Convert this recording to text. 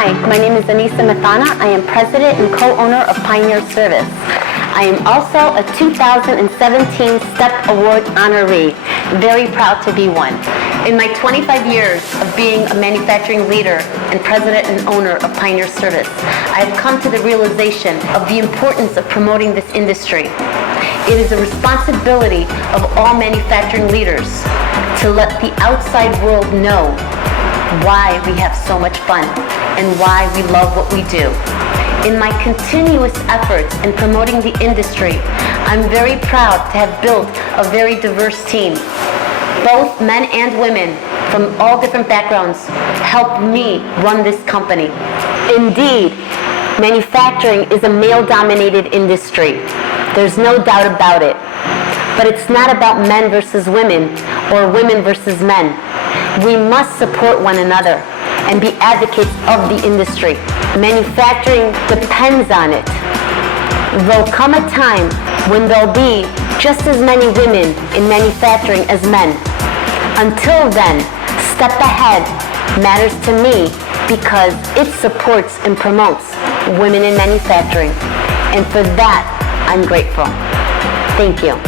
Hi, my name is Aneesa Muthana. I am president and co-owner of Pioneer Service. I am also a 2017 STEP Award honoree. Very proud to be one. In my 25 years of being a manufacturing leader and president and owner of Pioneer Service, I have come to the realization of the importance of promoting this industry. It is a responsibility of all manufacturing leaders to let the outside world know why we have so much fun and why we love what we do. In my continuous efforts in promoting the industry, I'm very proud to have built a very diverse team. Both men and women from all different backgrounds help me run this company. Indeed, manufacturing is a male-dominated industry. There's no doubt about it. But it's not about men versus women or women versus men. We must support one another and be advocates of the industry. Manufacturing depends on it. There'll come a time when there'll be just as many women in manufacturing as men. Until then, Step Ahead matters to me because it supports and promotes women in manufacturing. And for that, I'm grateful. Thank you.